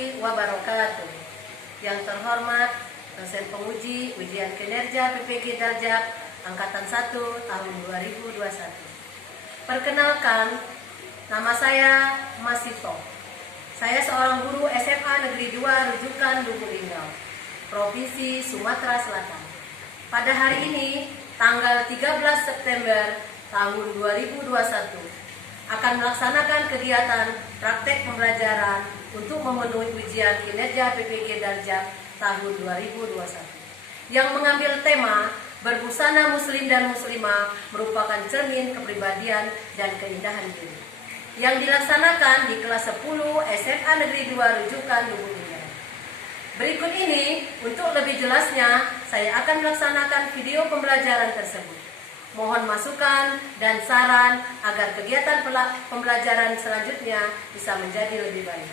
warahmatullahi wabarakatuh. Yang terhormat dosen penguji ujian kinerja PPG Daljak Angkatan 1 tahun 2021. Perkenalkan, nama saya Masito. Saya seorang guru SMA Negeri 2 Rujukan Lubuk Linggau, Provinsi Sumatera Selatan. Pada hari ini, tanggal 13 September tahun 2021, akan melaksanakan kegiatan praktek pembelajaran untuk memenuhi ujian kinerja PPG Daljak tahun 2021 yang mengambil tema berbusana muslim dan muslimah merupakan cermin kepribadian dan keindahan diri yang dilaksanakan di kelas 10 SMA Negeri 2 Rujukan Lubuk Linggau. Berikut ini untuk lebih jelasnya saya akan melaksanakan video pembelajaran tersebut. Mohon masukan dan saran agar kegiatan pembelajaran selanjutnya bisa menjadi lebih baik.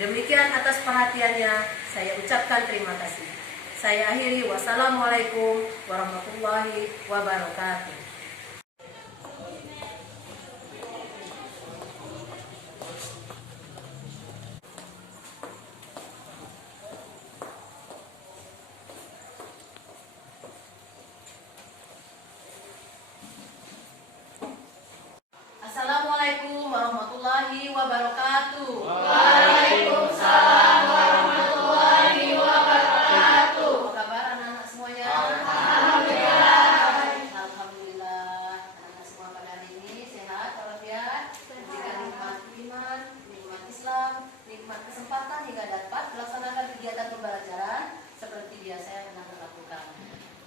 Demikian atas perhatiannya, saya ucapkan terima kasih. Saya akhiri, wassalamualaikum warahmatullahi wabarakatuh. Assalamualaikum warahmatullahi wabarakatuh. Waalaikumsalam warahmatullahi wabarakatuh. Apa kabar anak-anak semuanya? Alhamdulillah. Alhamdulillah. Anak-anak semua pada hari ini sehat walafiat, diberikan nikmat iman, nikmat Islam, nikmat kesempatan hingga dapat melaksanakan kegiatan pembelajaran seperti biasa yang anak lakukan.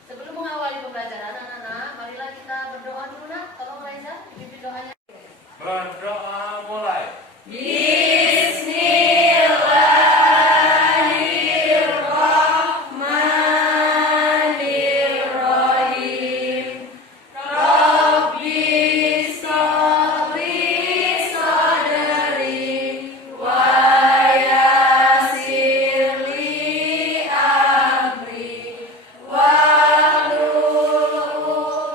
Sebelum mengawali pembelajaran anak-anak, marilah kita berdoa dulu nak. Tolong Raiza, pimpin doanya. Berdoa mulai. Bismillahirrahmanirrahim. Rabbi sholli sadri wa yassir li amri wahlul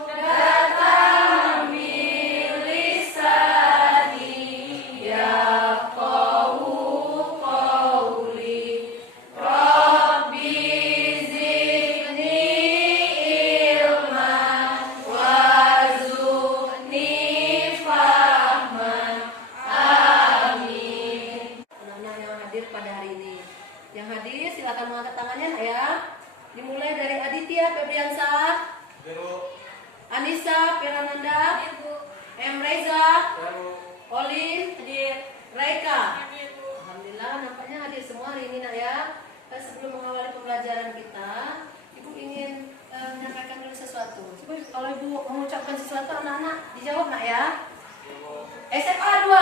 'uqdatam min lisani yafqahu qawli. Rabbi zidni ilman warzuqni fahman. Amin. Anak-anak yang hadir pada hari ini, yang hadir silakan mengangkat tangannya nak ya. Dimulai dari Aditya Febriansah, Anissa Pirananda, M. Reza, Olin, Raika. Alhamdulillah nampaknya hadir semua hari ini nak ya. Sebelum mengawali pembelajaran kita, Ibu ingin menyampaikan dulu sesuatu. Coba kalau Ibu mengucapkan sesuatu anak-anak dijawab nak ya. SMA 2.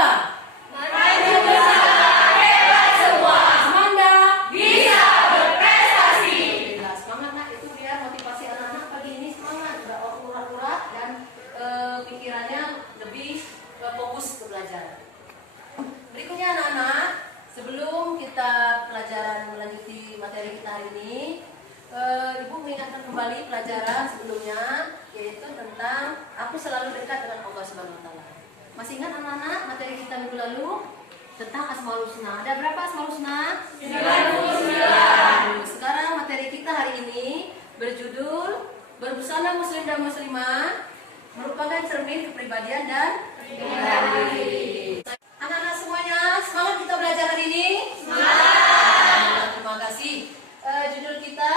Semanda Bisa berprestasi. Alhamdulillah, semangat nak, itu biar motivasi anak-anak pagi ini semangat, udah urat-urat dan pikirannya lebih fokus ke pelajaran. Berikutnya anak-anak, sebelum kita pelajaran melanjuti materi kita hari ini, Ibu mengingatkan kembali pelajaran sebelumnya, yaitu tentang aku selalu dekat dengan Allah Subhanahu wa Ta'ala. Masih ingat anak-anak materi kita minggu lalu tentang Asmaul Husna? Ada berapa Asmaul Husna? 99. Sekarang materi kita hari ini berjudul berbusana muslim dan muslimah merupakan cermin kepribadian dan keindahan diri. Anak-anak semuanya, semangat kita belajar hari ini? Semangat! Terima kasih. Judul kita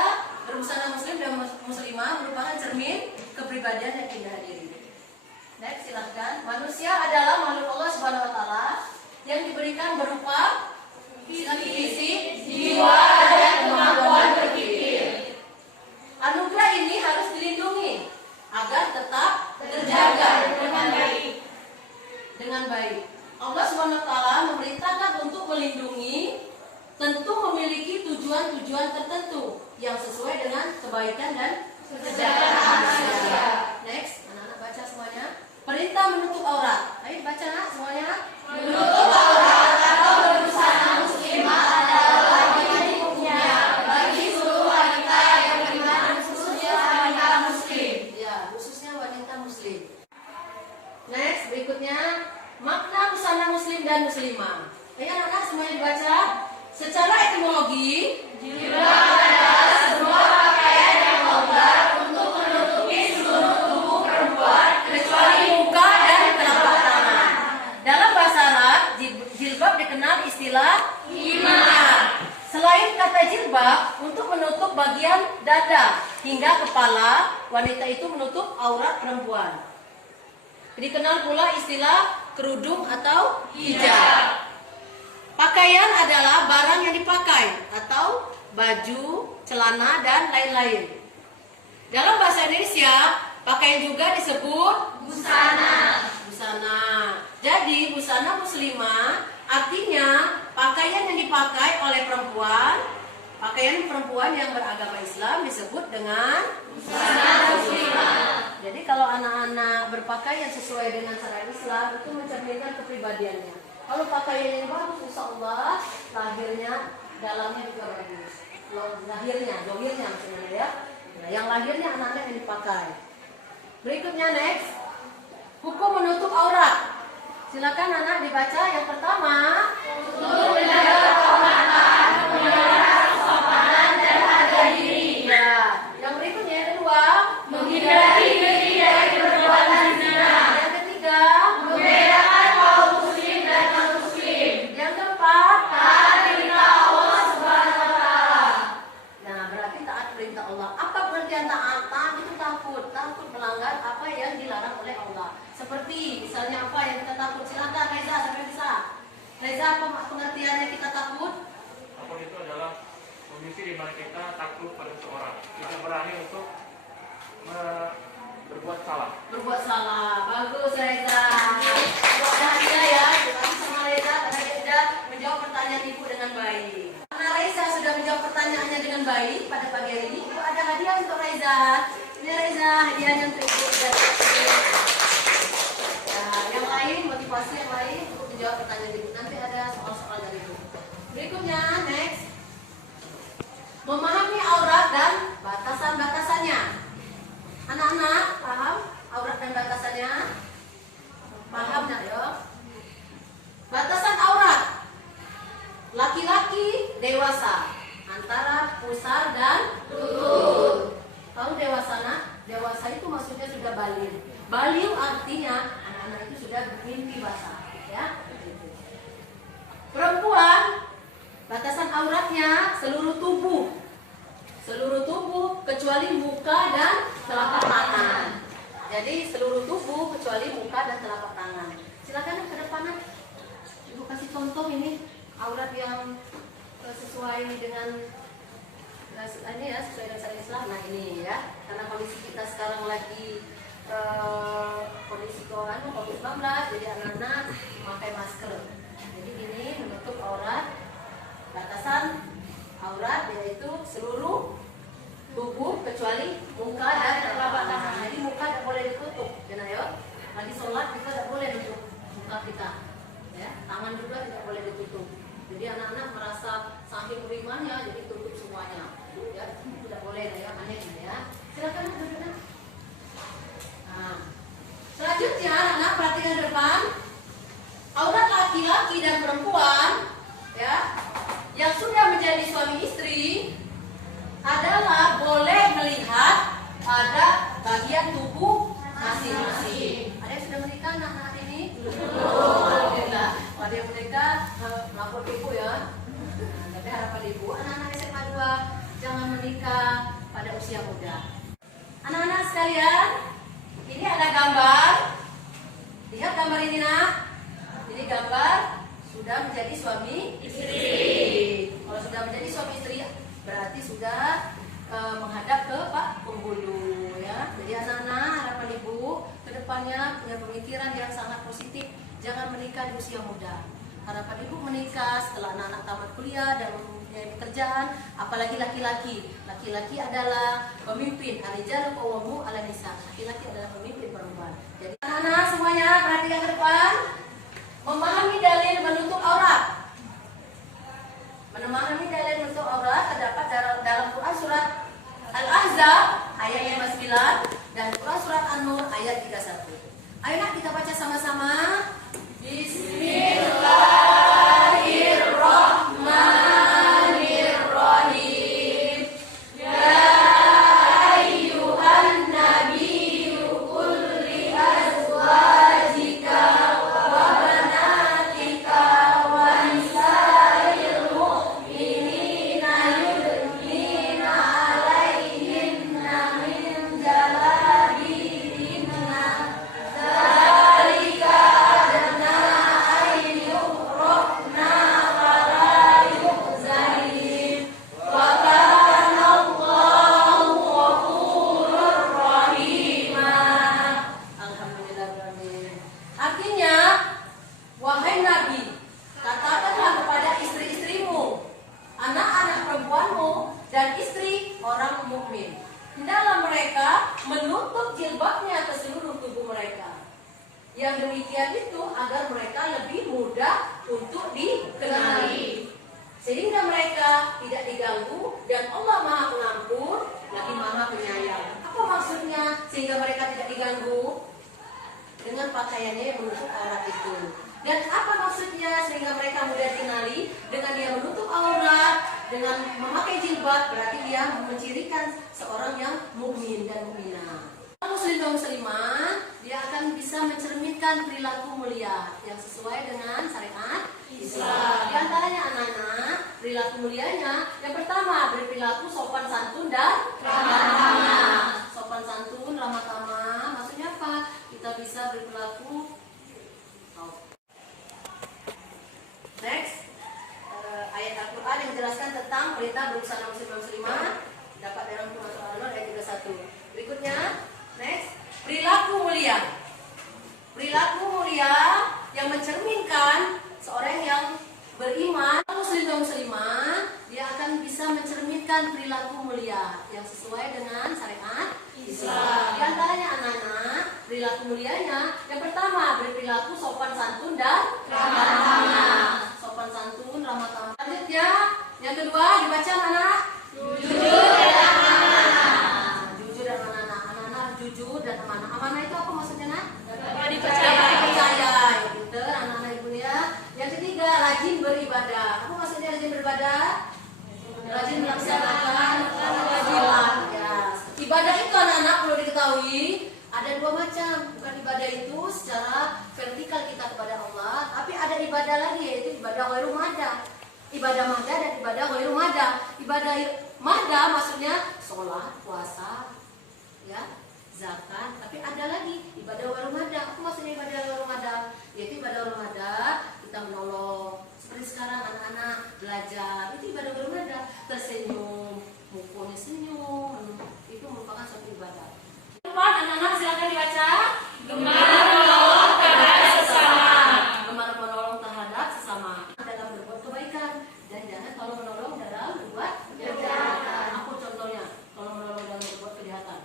berbusana muslim dan muslimah merupakan cermin kepribadian dan keindahan diri. Next, silahkan. Manusia adalah makhluk Allah Subhanahu wa Ta'ala yang diberikan berupa fisik, jiwa, dan kemampuan berpikir. Anugerah ini harus dilindungi agar tetap terjaga dengan baik. Allah Subhanahu wa Ta'ala memerintahkan untuk melindungi, tentu memiliki tujuan-tujuan tertentu yang sesuai dengan kebaikan dan kesejahteraan manusia. Next, anak-anak baca semuanya. Perintah menutup aurat. Ayo baca nak semuanya. Menutup aurat atau berbusana muslimah adalah wajib hukumnya bagi seluruh wanita yang beriman, khususnya wanita muslim. Ya, khususnya wanita muslim. Next, berikutnya makna busana muslim dan muslimah. Ayo anak-anak semuanya dibaca. Secara etimologi, jilbab adalah sebuah pakaian yang longgar untuk menutupi seluruh tubuh perempuan kecuali muka dan telapak tangan. Dalam bahasa Arab, jilbab dikenal istilah khimar. Selain kata jilbab, untuk menutup bagian dada hingga kepala, wanita itu menutup aurat perempuan. Dikenal pula istilah kerudung atau hijab. Pakaian adalah barang yang dipakai atau baju, celana, dan lain-lain. Dalam bahasa Indonesia, pakaian juga disebut busana. Busana. Jadi, busana muslimah artinya pakaian yang dipakai oleh perempuan. Pakaian perempuan yang beragama Islam disebut dengan busana muslimah. Jadi kalau anak-anak berpakaian sesuai dengan syariat Islam, itu mencerminkan kepribadiannya. Kalau pakaian yang bagus, insya Allah lahirnya, dalamnya juga bagus. Lahirnya, dohirnya maksudnya ya. Nah, yang lahirnya anak-anak yang dipakai. Berikutnya next, hukum menutup aurat. Silakan anak dibaca. Yang pertama, untuk menjaga kehormatan, memelihara kesopanan dan harga diri. ya. Yang berikutnya yang kedua, Menghindari diri dari perbuatan zina. yang ketiga, Membedakan kaum muslim dan non-muslim. yang keempat. Taat perintah Allah Subhanahu wa taala. Nah, berarti taat perintah Allah. Apa pengertian taat? Taat itu takut melanggar apa yang dilarang oleh Allah. Seperti misalnya apa yang kita takut? Silakan Reza, sampai bisa. Reza, apa pengertiannya kita takut? Takut itu adalah kondisi di mana kita takut pada seseorang, tidak berani untuk berbuat salah. Berbuat salah. Bagus Reza. Buat hadiah ya. Terima kasih sama Reza karena dia sudah menjawab pertanyaan ibu dengan baik. Karena Reza sudah menjawab pertanyaannya dengan baik pada pagi hari ini, ibu ada hadiah untuk Reza. Ini Reza, hadiahnya untuk ibu. Nah, yang lain, motivasi yang lain untuk menjawab pertanyaan ibu. Nanti ada soal-soal dari ibu. Berikutnya, next. Memahami aurat dan batasan-batasannya. Anak-anak, paham aurat dan batasannya? Paham nggak ya? Batasan aurat. Laki-laki dewasa antara pusar dan lutut. Tahu dewasa nak? Dewasa itu maksudnya sudah baligh. Baligh artinya anak-anak itu sudah bermimpi basah, ya. Perempuan, batasan auratnya seluruh tubuh. Seluruh tubuh kecuali muka dan telapak tangan. Jadi seluruh tubuh kecuali muka dan telapak tangan. Silakan ke depan. Ibu kasih contoh ini aurat yang sesuai dengan ini ya, sesuai dengan syariat Islam. Nah ini ya, karena kondisi kita sekarang lagi kondisi COVID-19, jadi anak-anak memakai masker. Jadi ini menutup aurat. Batasan aurat yaitu seluruh tubuh kecuali muka dan telapak tangan. Jadi muka tidak boleh ditutup, ya. Lagi sholat kita tidak boleh tutup muka kita, ya. Tangan juga tidak boleh ditutup. Jadi anak-anak merasa saking berimannya, jadi tutup semuanya, ya. Tidak boleh, ya, aneh, ya. Silakan duduk. Nah, selanjutnya anak-anak perhatikan depan. Aurat laki-laki dan perempuan, ya, yang sudah menjadi suami istri adalah boleh melihat pada bagian tubuh masing-masing. Ada yang sudah menikah anak-anak ini? Alhamdulillah. Ada yang menikah, lapor ibu ya. Tapi harapan ibu, anak-anak SMA 2 jangan menikah pada usia muda. Anak-anak sekalian, ini ada gambar. Lihat gambar ini nak. Ini gambar sudah menjadi suami istri. Kalau sudah menjadi suami istri berarti sudah menghadap ke Pak Penghulu, ya. Jadi anak-anak, harapan ibu kedepannya punya pemikiran yang sangat positif. Jangan menikah di usia muda. Harapan ibu menikah setelah anak-anak tamat kuliah dan mempunyai pekerjaan, apalagi laki-laki. Laki-laki adalah pemimpin. Ar-rijalu qawwamun 'alan nisa. Laki-laki adalah pemimpin perempuan. Jadi anak-anak semuanya perhatikan ke depan. Memahami dalil menutup aurat. Memahami dalil menutup aurat terdapat dalam Quran surat Al-Ahzab ayat 59 dan Quran surat An-Nur ayat 31. Ayo nak kita baca sama-sama. Bismillahirrahmanirrahim. dan istri orang mukmin. Hendaklah mereka menutup jilbabnya ke seluruh tubuh mereka. Yang demikian itu agar mereka lebih mudah untuk dikenali, sehingga mereka tidak diganggu dan Allah Maha Pengampun lagi Maha Penyayang. Apa maksudnya sehingga mereka tidak diganggu? Dengan pakaiannya yang menutup aurat itu. Dan apa maksudnya sehingga mereka mudah dikenali? Dengan dia menutup aurat, dengan memakai jilbab, berarti dia mencirikan seorang yang mukmin dan mukminah. Muslim dan muslimah, dia akan bisa mencerminkan perilaku mulia yang sesuai dengan syariat Islam. Di antaranya anak-anak, perilaku mulianya yang pertama berperilaku sopan santun dan ramah tamah. Sopan santun, ramah tamah, maksudnya apa? Kita bisa berperilaku. Next, ayat Al-Quran yang menjelaskan tentang perintah berbusana muslim dan muslimah dapat dalam Surah Al-Nur ayat 31. Berikutnya, next, perilaku mulia. Perilaku mulia yang mencerminkan seorang yang beriman, muslim dan muslimah, dia akan bisa mencerminkan perilaku mulia yang sesuai dengan syariat Islam. Di antaranya anak-anak, perilaku mulianya yang pertama berperilaku sopan santun dan ramah tamah. Sopan santun, ramah tamah. Selanjutnya, yang kedua dibaca mana? Jujur dan amanah. Jujur dan amanah. Anak-anak jujur dan amanah. Amanah itu apa maksudnya, Nak? Dapat dipercaya. Gitu, anak-anak ibu ya. Yang ketiga, rajin beribadah. Apa maksudnya rajin beribadah? Rajin melaksanakan kewajiban. Ya. Ibadah itu anak-anak perlu diketahui ada dua macam. Bukan ibadah itu secara vertikal kita kepada Allah, tapi ada ibadah lagi yaitu ibadah ghairu madah. Ibadah madah dan ibadah ghairu madah. Ibadah madah maksudnya sholat, puasa, ya, zakat. Tapi ada lagi ibadah ghairu madah. Apa maksudnya ibadah ghairu madah? Yaitu ibadah ghairu madah kita menolong. Seperti sekarang anak-anak belajar, itu ibadah ghairu madah. Tersenyum, mukulnya senyum, itu merupakan suatu ibadah. Anak-anak silakan dibaca. Gemar menolong terhadap sesama. Gemar menolong terhadap sesama dalam berbuat kebaikan dan jangan kalau menolong dalam berbuat kejahatan. Apa contohnya kalau menolong dalam berbuat kejahatan?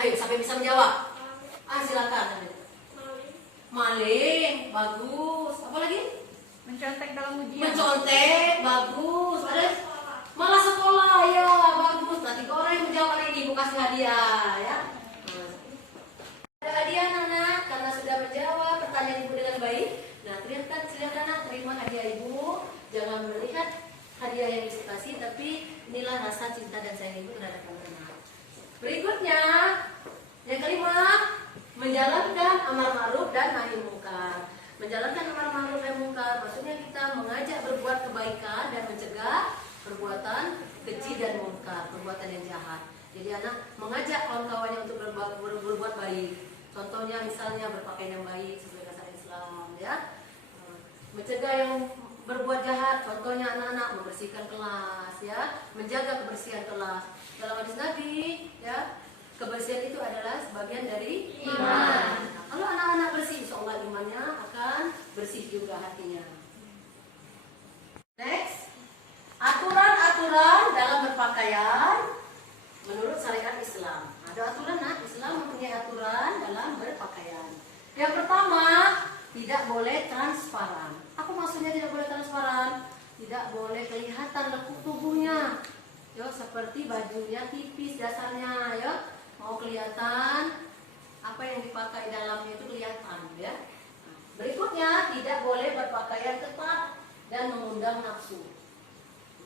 Ayo sampai bisa menjawab. Silakan. Maling, bagus. Apa lagi? Mencontek dalam ujian. Mencontek, bagus. Ada malah sekolah ya, bagus. Nanti orang yang menjawab hari ini ibu kasih hadiah ya. Hadiah anak karena sudah menjawab pertanyaan ibu dengan baik. Nah, silakan anak terima hadiah ibu. Jangan melihat hadiah yang ibu kasih, tapi inilah rasa cinta dan sayang ibu terhadap anak. Berikutnya, yang kelima, menjalankan amar ma'ruf dan nahi munkar. Menjalankan amar ma'ruf dan munkar maksudnya kita mengajak berbuat kebaikan dan mencegah perbuatan keji dan munkar, perbuatan yang jahat. Jadi anak mengajak kawan-kawannya untuk berbuat baik. Contohnya misalnya berpakaian yang baik sesuai dasar Islam, ya. Mencegah yang berbuat jahat, contohnya anak-anak membersihkan kelas, ya, menjaga kebersihan kelas. Dalam hadis Nabi, ya, kebersihan itu adalah sebagian dari iman. Nah, kalau anak-anak bersih, insya Allah imannya akan bersih juga hatinya. Next, aturan-aturan dalam berpakaian menurut syariat Islam. Ada aturan, nah, Islam mempunyai aturan dalam berpakaian. Yang pertama, tidak boleh transparan. Apa maksudnya tidak boleh transparan? Tidak boleh kelihatan lekuk tubuhnya. Yo, seperti bajunya tipis dasarnya, ya. Mau kelihatan apa yang dipakai dalamnya itu kelihatan, ya. Berikutnya, tidak boleh berpakaian ketat dan mengundang nafsu.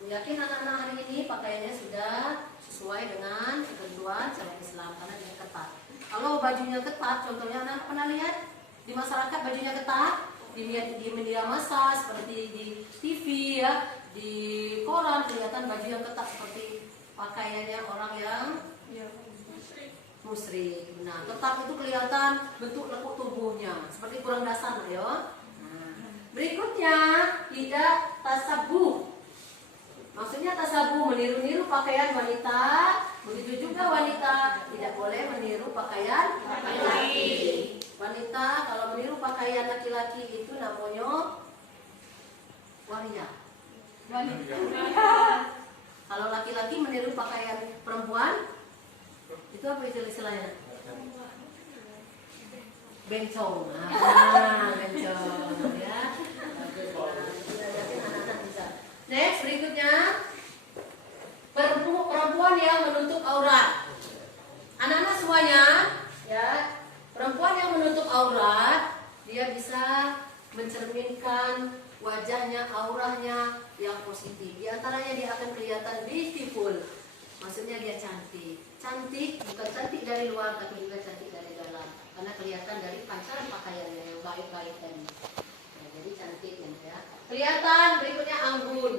Yakin anak-anak hari ini pakaiannya sudah sesuai dengan ketentuan syariat Islam karena dia ketat. Kalau bajunya ketat, contohnya anak pernah lihat di masyarakat bajunya ketat, di media massa seperti di TV, ya, di koran kelihatan baju yang ketat seperti pakaiannya orang yang musyrik. Nah, ketat itu kelihatan bentuk lekuk tubuhnya seperti kurang dasar, ya. Nah, berikutnya tidak tasabuh. Maksudnya tasabuh meniru-niru pakaian wanita, begitu juga wanita tidak boleh meniru pakaian laki-laki. Wanita kalau meniru pakaian laki-laki itu namanya waria. Kalau laki-laki meniru Itu apa istilahnya? Bencong. Nah, bencong ya. Anak-anak bisa. Next, berikutnya perempuan yang menutup aurat. Anak-anak semuanya, ya, perempuan yang menutup aurat, dia bisa mencerminkan wajahnya, auranya yang positif. Di antaranya dia akan kelihatan beautiful. Maksudnya dia cantik. Cantik bukan cantik dari luar, tapi juga cantik dari dalam. Karena kelihatan dari pancaran pakaiannya yang baik-baik tadi. Ya, jadi cantik ya. Kelihatan berikutnya anggun.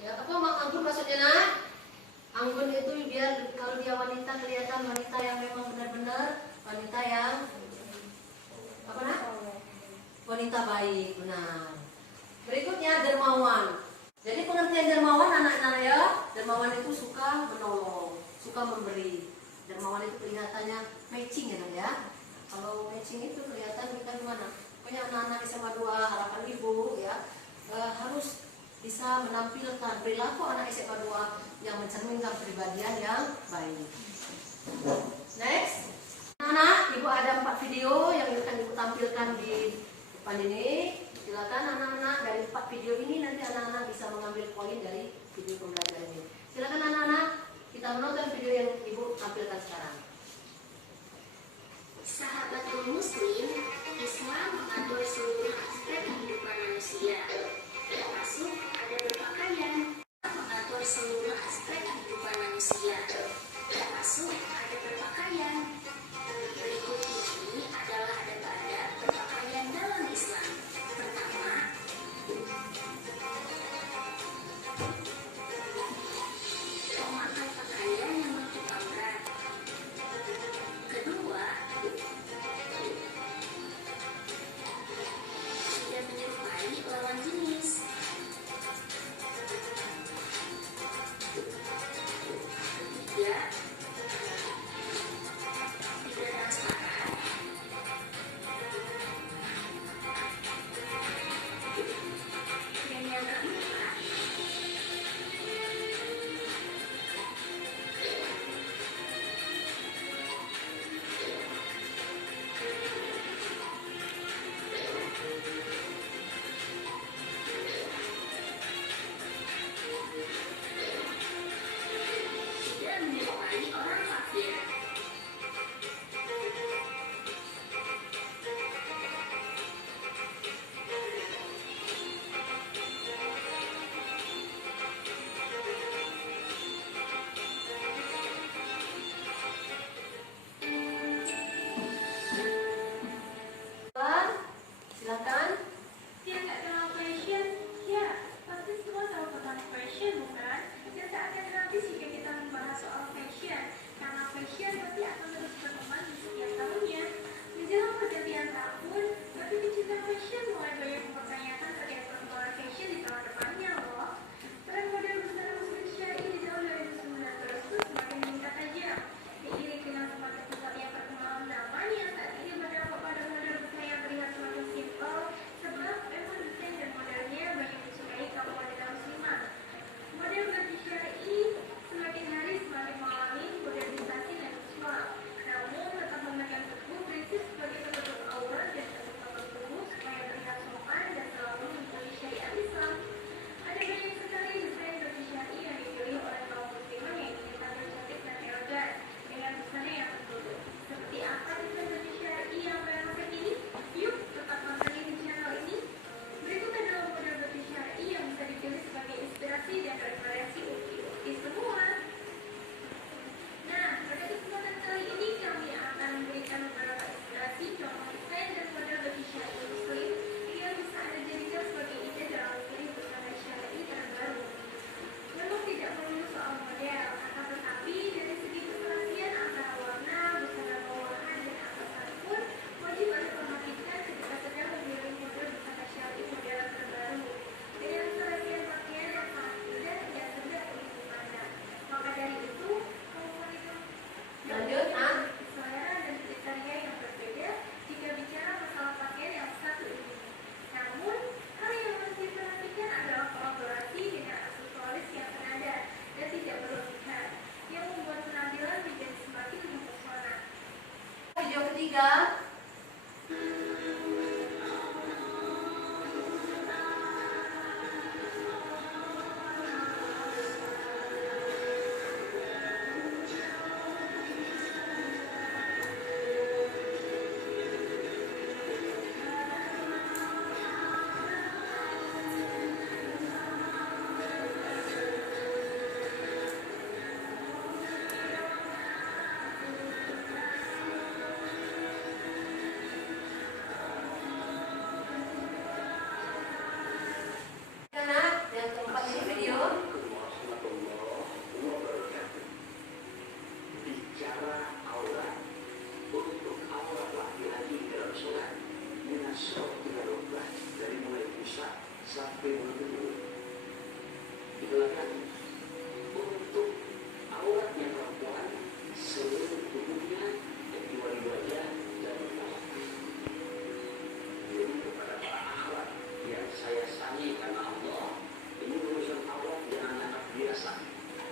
Ya, apa anggun maksudnya nak? Anggun itu biar kalau dia wanita kelihatan wanita yang memang benar-benar wanita yang apa nak? Wanita baik, benar. Berikutnya dermawan. Jadi pengertian dermawan anak-anak ya, dermawan itu suka menolong, suka memberi. Dermawan itu kelihatannya matching ya. Kalau matching itu kelihatan kita gimana? Pokoknya anak-anak SMA 2 harapan ibu ya harus bisa menampilkan perilaku anak SMA 2 yang mencerminkan kepribadian yang baik. Next, anak-anak, ibu ada 4 video yang akan ibu tampilkan di depan ini. Silakan anak-anak, dari 4 video ini nanti anak-anak bisa mengambil poin dari video pembelajaran ini. Silakan anak-anak, kita menonton video yang ibu tampilkan sekarang. Sahabatul Muslim, Islam mengatur seluruh aspek kehidupan manusia, termasuk ada berpakaian. Mengatur seluruh aspek kehidupan manusia, termasuk ada berpakaian. Berikut ini adalah adab-adab berpakaian dalam Islam. Pertama,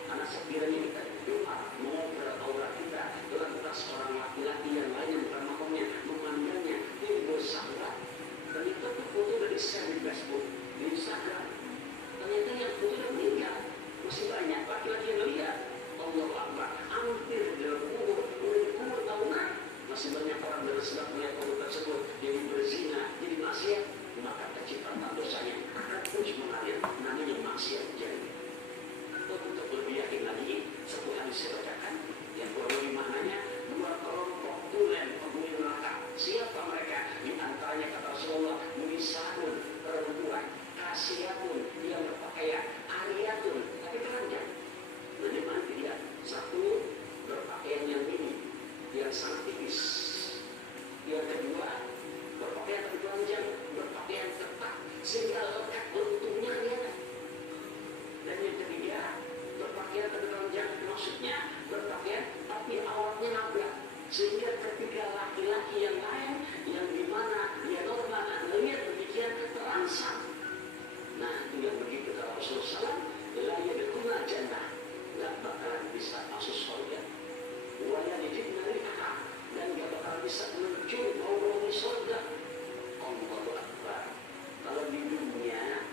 Anak sekiranya kita berdoa mengobrol aurat kita lantas seorang laki-laki yang lain yang bukan mahramnya memandangnya, timbul syahwat. Ternyata itu foto dari share di Facebook, di Instagram. Ternyata yang foto udah meninggal. Masih banyak laki-laki yang lihat. Allah Akbar, hampir dalam umur, udah dikubur tahunan. Masih banyak orang dari sedang melihat foto tersebut, jadi berzina, jadi maksiat. Maka terciptakan dosanya akan terus mengalir, namanya maksiat jadi. Untuk lebih yakin lagi, satu hadis saya bacakan yang kurang lebih maknanya, dua kelompok tulen penghuni neraka. Siapa mereka? Di antaranya kata Rasulullah, munisahun perempuan, kasiatun yang berpakaian, ariyatun tapi telanjang. Bagaimana dia? Satu, berpakaian yang mini, yang sangat tipis. Yang kedua, berpakaian tapi telanjang, berpakaian ketat sehingga lekat untungnya kelihatan. Dan yang ketiga, berpakaian tapi telanjang, maksudnya berpakaian tapi awalnya nabrak, sehingga ketika laki-laki yang lain yang dimana dia normal melihat demikian terangsang. Nah, itu yang begitu kata Rasulullah, la yadkhulul jannah, nggak bakalan bisa masuk surga. Wa yajidna riha, dan nggak bakalan bisa mencium bau-bau di surga. Allahu Akbar. Kalau di dunia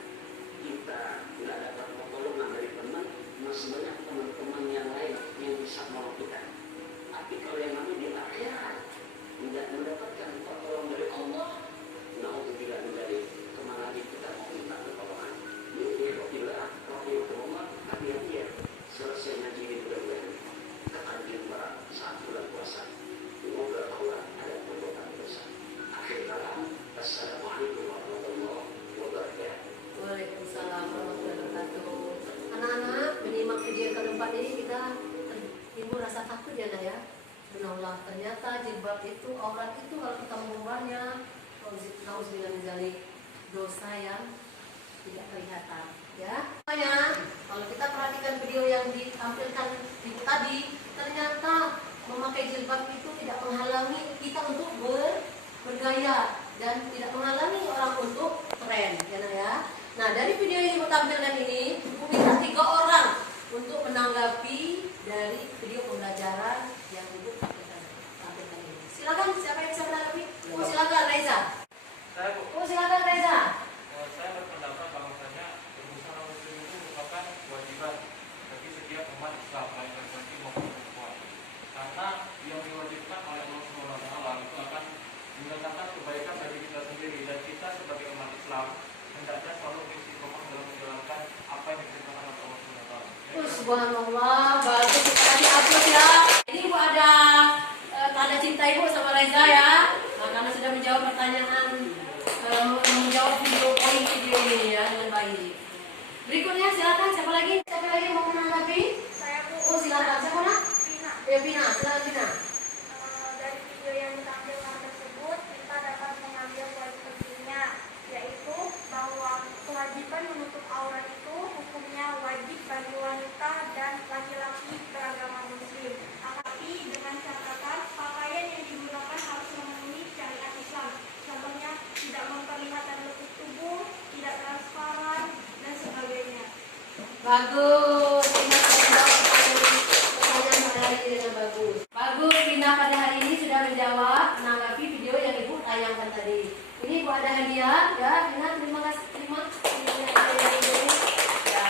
kita nggak dapat pertolongan dari teman, masih banyak teman-teman yang lain yang bisa menolong kita. Tapi kalau yang namanya di akhirat tidak mendapatkan pertolongan dari Allah, nah untuk tidak menjadi kemana lagi kita mau minta pertolongan. Jadi apabila rahimahullah hati-hati ya, selesai ngaji ini mudah-mudahan ke Tanjung Barat saat bulan puasa. Semoga Allah ada perbuatan dosa. Akhir kalam, assalamualaikum warahmatullahi wabarakatuh. Waalaikumsalam warahmatullahi wabarakatuh. Anak-anak, menyimak video yang keempat ini kita timbul rasa takut ya, ya. Benar, ternyata jilbab itu, aurat itu kalau kita membongkarnya, nauzubillah min dzalik, dosa yang tidak kelihatan, ya. Makanya kalau kita perhatikan video yang ditampilkan ibu tadi, ternyata memakai jilbab itu tidak menghalangi kita untuk bergaya dan tidak menghalangi orang untuk tren, ya. Nah, dari video yang ibu tampilkan ini, ibu minta 3 orang untuk menanggapi dari video pembelajaran yang ibu tampilkan ini. Silakan, siapa yang bisa menanggapi? Oh, silakan Reza. Saya Bu, Oh, silakan Reza. saya berpendapat bahwasanya berbusana muslim itu merupakan kewajiban bagi setiap umat Islam, baik laki-laki maupun perempuan. Karena yang diwajibkan oleh Allah Subhanahu wa taala itu akan mendatangkan kebaikan bagi kita sendiri, dan kita sebagai umat Islam hendaknya selalu istiqomah dalam menjalankan apa yang diperintahkan oleh Allah Subhanahu wa taala. Subhanallah, bagus, kita kasih aplaus ya. Ini ibu ada tanda cinta ibu sama Reza ya. Nah, karena sudah menjawab pertanyaan, menjawab poin video ini ya dengan baik. Berikutnya silakan, siapa lagi? Siapa lagi yang mau menanggapi? Saya Bu. Oh, silakan, siapa nak? Vina. Ya, Pina, silakan Pina. Dari video yang ditampilkan tersebut kita dapat mengambil poin pentingnya, yaitu bahwa kewajiban menutup aurat itu hukumnya wajib bagi wanita dan laki-laki beragama muslim. Tapi dengan catatan pakaian yang digunakan harus memenuhi syariat Islam. Contohnya tidak memperlihatkan lekuk tubuh, tidak transparan dan sebagainya. Bagus, Pina sudah menjawab pertanyaan pada hari ini dengan bagus. Bagus, Pina pada hari ini sudah menjawab menanggapi video yang ibu tayangkan tadi. Ini ibu ada hadiah, ya Pina, terima kasih, terima. Ini hadiah ibu. Ya.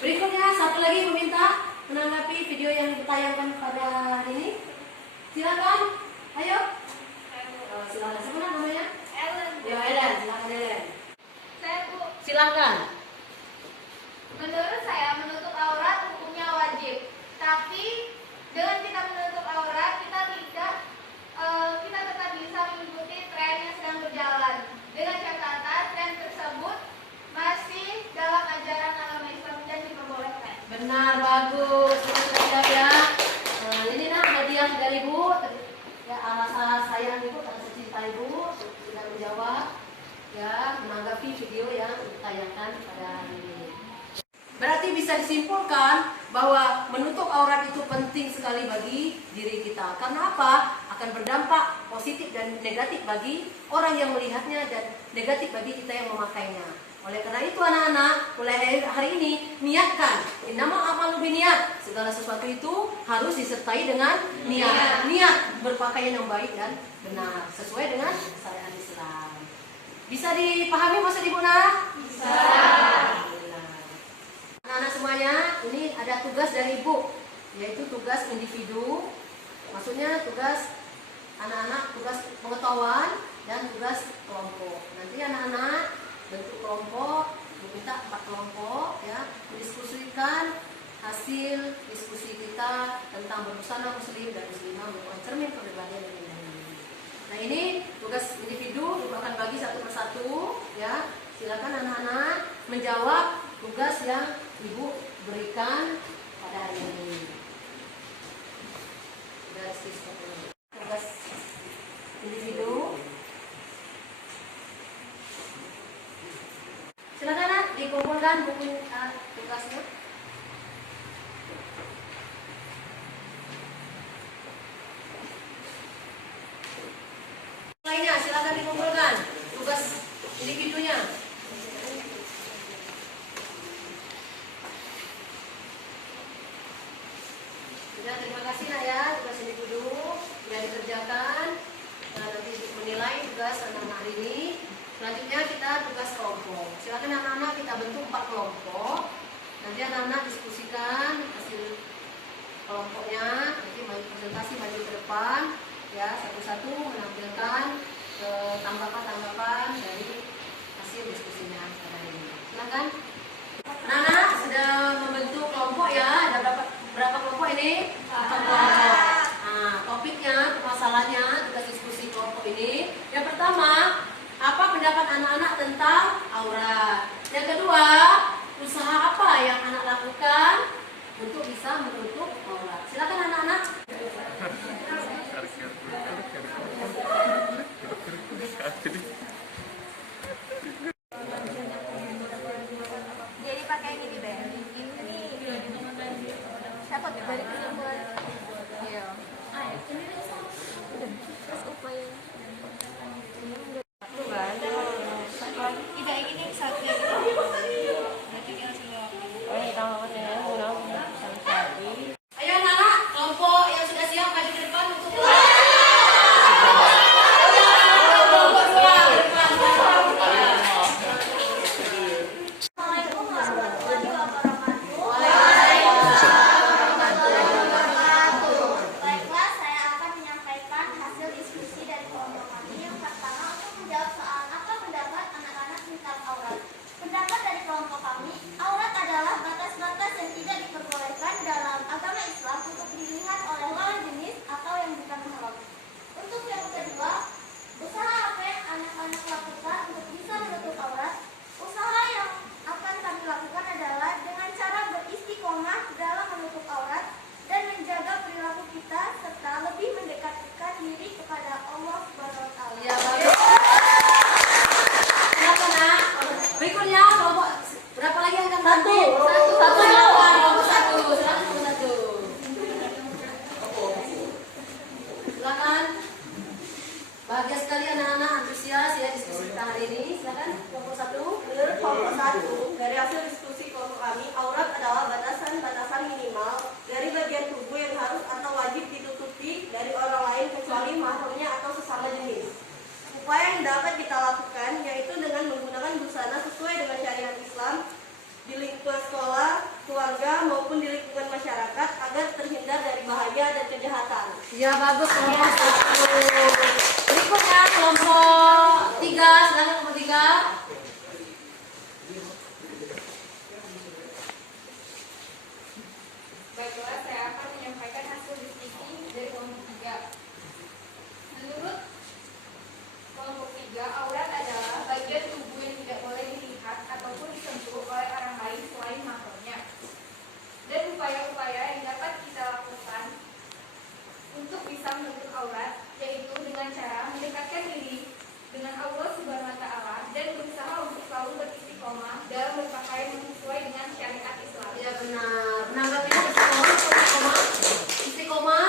Berikutnya satu lagi meminta menanggapi video yang ibu tayangkan pada hari ini. Silakan, ayo. Silakan, siapa namanya? Ellen. Ya Ellen, silakan Ellen. Saya Bu. Silakan. Menurut saya menutup aurat hukumnya wajib. Tapi dengan kita menutup aurat kita tetap bisa mengikuti tren yang sedang berjalan. Dengan catatan tren tersebut masih dalam ajaran agama Islam dan diperbolehkan. Benar, bagus. Sudah siap ya. Nah, ini nah hadiah dari ibu. Ya, rasa sayang ibu, rasa cinta ibu sudah menjawab. Ya, menanggapi video yang ditayangkan pada hari ini. Berarti bisa disimpulkan bahwa menutup aurat itu penting sekali bagi diri kita. Karena apa? Akan berdampak positif dan negatif bagi orang yang melihatnya dan negatif bagi kita yang memakainya. Oleh karena itu anak-anak, mulai hari ini niatkan. Innama a'malu binniyat. segala sesuatu itu harus disertai dengan niat. Niat berpakaian yang baik dan benar sesuai dengan syariat Islam. Bisa dipahami maksud Ibu Nah? Bisa. Anak-anak semuanya, ini ada tugas dari Ibu, yaitu tugas individu. Maksudnya tugas anak-anak, tugas pengetahuan dan tugas kelompok. Nanti anak-anak bentuk kelompok, minta 4 kelompok ya, mendiskusikan hasil diskusi kita tentang berbusana muslim dan muslimah merupakan cermin kepribadian yang indah ini. Nah ini tugas individu, Ibu akan bagi satu persatu ya. Silakan anak-anak menjawab tugas yang Ibu berikan pada hari ini. Tugas individu. Silakan nak dikumpulkan buku tugasnya. Lainnya silakan dikumpulkan tugas individunya. Sudah, terima kasih nak ya, tugas individu sudah dikerjakan. Nah, nanti menilai tugas anak-anak hari ini. Selanjutnya kita tugas kelompok. Silakan anak-anak kita bentuk 4 kelompok. Nanti anak-anak diskusikan hasil kelompoknya. Nanti presentasi maju ke depan. Ya, satu-satu menampilkan tanggapan-tanggapan dari hasil diskusinya pada hari ini. Silakan. Anak-anak sudah membentuk kelompok ya. Ada berapa kelompok ini? 4 kelompok. Nah, topiknya, masalahnya, tugas diskusi kelompok ini. Yang pertama, apa pendapat anak-anak tentang aurat? Yang kedua, usaha apa yang anak lakukan untuk bisa menutup aurat? Silakan anak-anak. Jadi pakai ini deh. Ini siapa dari kesimpulan? Iya. Terus upaya. Tidak ini satu. Ayo anak-anak, kelompok yang sudah siap maju ke depan untuk Assalamualaikum warahmatullahi wabarakatuh. Baiklah, saya akan menyampaikan hasil diskusi dari kelompok kami. Yang pertama untuk menjawab soal apa pendapat anak-anak tentang aurat. Pendapat dari kelompok kami, aurat adalah batas-batas yang tidak diperbolehkan dalam agama Islam untuk dilihat oleh lawan jenis atau yang bukan mahram. Untuk yang kedua, usaha apa yang anak-anak lakukan untuk bisa menutup aurat? Usaha yang akan kami lakukan adalah dengan cara beristiqomah dalam menutup aurat dan menjaga perilaku kita serta lebih mendekatkan diri kepada Allah Subhanahu wa taala. ya, bagus. Silakan nak. Berikutnya kelompok berapa lagi yang akan Satu. Satu. Silakan kelompok 1. Silakan kelompok 1. Silakan. Bahagia sekali anak-anak antusias ya diskusi kita hari ini. Silakan kelompok 1. Menurut kelompok 1, dari hasil diskusi kelompok kami, aurat adalah batasan-batasan minimal dari bagian tubuh yang harus atau wajib ditutupi dari orang lain kecuali mahramnya atau sesama jenis. Upaya yang dapat kita lakukan yaitu dengan menggunakan busana sesuai dengan syariat Islam di lingkungan sekolah, keluarga maupun di lingkungan masyarakat agar terhindar dari bahaya dan kejahatan. Ya, bagus kelompok 1. Berikutnya kelompok 3. Silakan kelompok 3. Baiklah, saya akan menyampaikan hasil diskusi dari kelompok 3. Menurut kelompok 3, aurat adalah bagian tubuh yang tidak boleh dilihat ataupun disentuh oleh orang lain selain mahramnya. Dan upaya-upaya yang dapat kita lakukan untuk bisa menutup aurat yaitu dengan cara mendekatkan diri dengan Allah Subhanahu wa taala dan berusaha untuk selalu beristiqomah dalam berpakaian yang sesuai dengan syariat Islam. Ya, benar. Menanggapinya istiqomah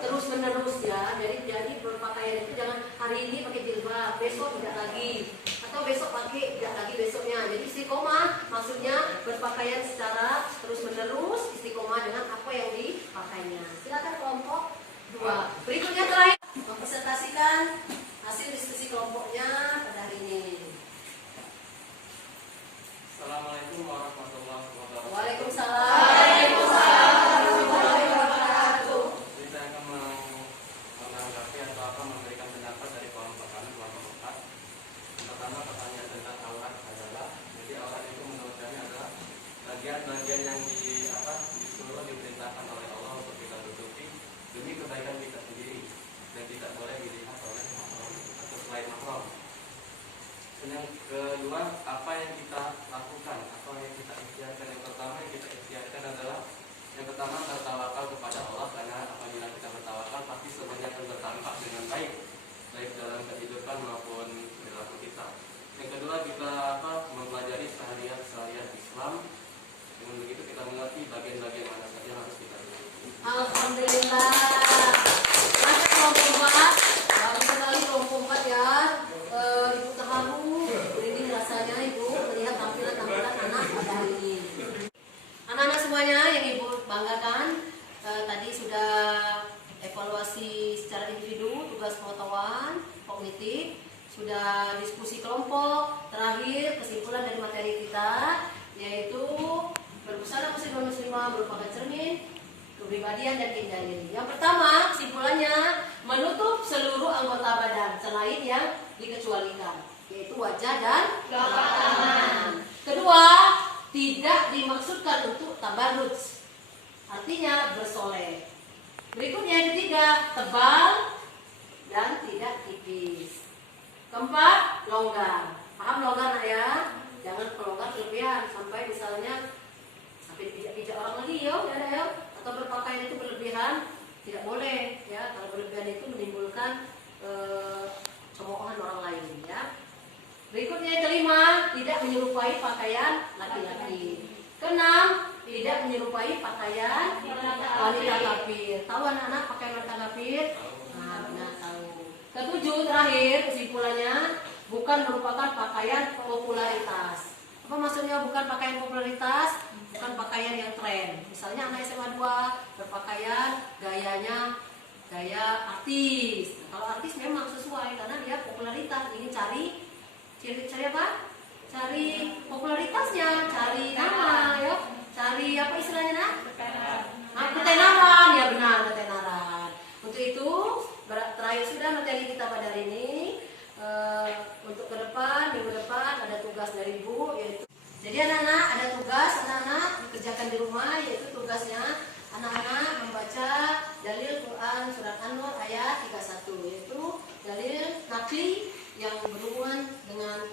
terus menerus ya. Jadi berpakaian itu jangan hari ini pakai jilbab, besok tidak lagi, atau besok pakai tidak lagi besoknya. Jadi istiqomah maksudnya berpakaian secara terus menerus, istiqomah dengan apa yang banggakan tadi sudah evaluasi secara individu, tugas pengetahuan, kognitif, sudah diskusi kelompok, terakhir kesimpulan dari materi kita yaitu berbusana muslim dan muslimah merupakan cermin kepribadian dan keindahan diri. Yang pertama, kesimpulannya menutup seluruh anggota badan selain yang dikecualikan, yaitu wajah dan telapak tangan. Kedua, tidak dimaksudkan untuk tabarruj, artinya bersolek. Berikutnya yang ketiga, tebal dan tidak tipis. Keempat, longgar. Paham longgar nak ya? Jangan pelonggar berlebihan sampai misalnya sampai dipijak-pijak orang lagi ya, atau berpakaian itu berlebihan, tidak boleh ya. Kalau berlebihan itu menimbulkan cemoohan orang lain ya. Berikutnya yang kelima, tidak menyerupai pakaian laki-laki. Keenam, tidak menyerupai pakaian wanita kafir. Tahu anak-anak pakaian wanita kafir? Nah, benar tahu. Ketujuh, terakhir kesimpulannya, bukan merupakan pakaian popularitas. Apa maksudnya bukan pakaian popularitas? Bukan pakaian yang tren. Misalnya anak SMA 2 berpakaian gayanya gaya artis. Kalau artis memang sesuai karena dia popularitas, ingin cari apa? Cari popularitasnya, cari nama ya, cari apa istilahnya nak? Ketenaran, ya benar, ketenaran. Untuk itu terakhir sudah materi kita pada hari ini. Untuk ke depan, minggu depan ada tugas dari ibu, yaitu jadi anak-anak ada tugas anak-anak dikerjakan di rumah, yaitu tugasnya anak-anak membaca dalil Quran surat An-Nur ayat 31, yaitu dalil nakli yang berhubungan dengan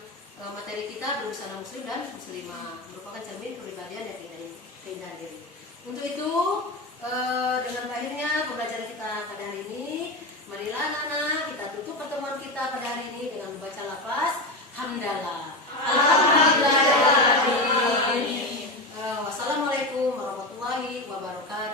materi kita berbusana muslim dan muslimah, merupakan cermin kepribadian dan keindahan diri. Untuk itu dengan berakhirnya pembelajaran kita pada hari ini, marilah anak-anak kita tutup pertemuan kita pada hari ini dengan membaca lafaz hamdalah. Alhamdulillah. Wassalamualaikum warahmatullahi wabarakatuh.